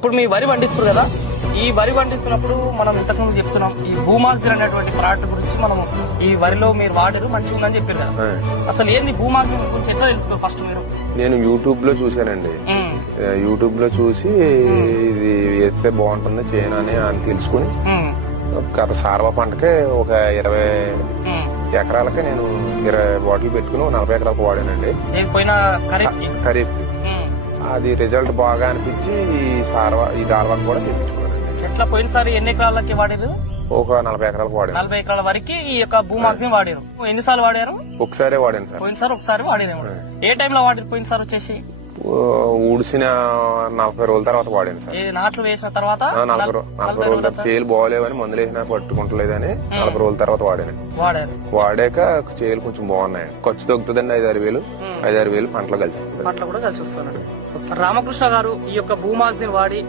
ఇప్పుడు మీ వరి పండిస్తారు కదా ఈ వరి పండిస్తున్నప్పుడు మనం ఇంతకుముందు చెప్తున్నాం ఈ భూమాగ్జిన్ అనేటువంటి ప్రోడక్ట్ గురించి మనం ఈ వరిలో మీరు వాడారు మంచిగా ఉందని చెప్పారు కదా. అసలు ఏంది భూమాగ్జిన్ గురించి ఎట్లా తెలుసుకో ఫస్ట్ మీరు? నేను యూట్యూబ్లో ఆ, యూట్యూబ్లో చూసి ఇది వేస్తే బాగుంటుంది చేయను అని అని తెలుసుకుని గత సార్వ పంటకే ఒక ఇరవై. ఎకరాలకి నేను ఇరవై బాటిల్ పెట్టుకుని నలభై ఎకరాలకు వాడానండి. ఖరీఫ్ అది రిజల్ట్ బాగా అనిపించి ఈ సార్వ ఈ దాల్వాన్ కూడా తెప్పించుకున్నానండి ఎట్లా పోయినసారి ఎన్ని ఎకరాలకి వాడారు? ఒక నలభై ఎకరాలకు వాడాను నలభై ఎకరాల వరకు ఈ యొక్క భూమాగ్జిన్ వాడారు. ఎన్నిసార్లు వాడారు? ఒకసారే వాడాను సార్. పోయినసారి ఒకసారి వాడారేమో ఏ టైంలో వాడారు పోయినసారి వచ్చేసి? ఊడిసిన నలభై రోజుల తర్వాత వాడాను సార్. నాట్లు వేసిన తర్వాత నలభై నలభై రోజుల తర్వాత? చేలు బాగోలేవని మందులు వేసినా పట్టుకుంటలేదని నలభై రోజుల తర్వాత వాడాను. వాడాక చేలు కొంచెం బాగున్నాయి. ఖర్చు తగ్గుతుందండి ఐదారు వేలు. ఐదారు వేలు పంటలో కలిసి అట్లా కూడా కలిసి రామకృష్ణ గారు ఈ యొక్క భూమాగ్జిన్ వాడి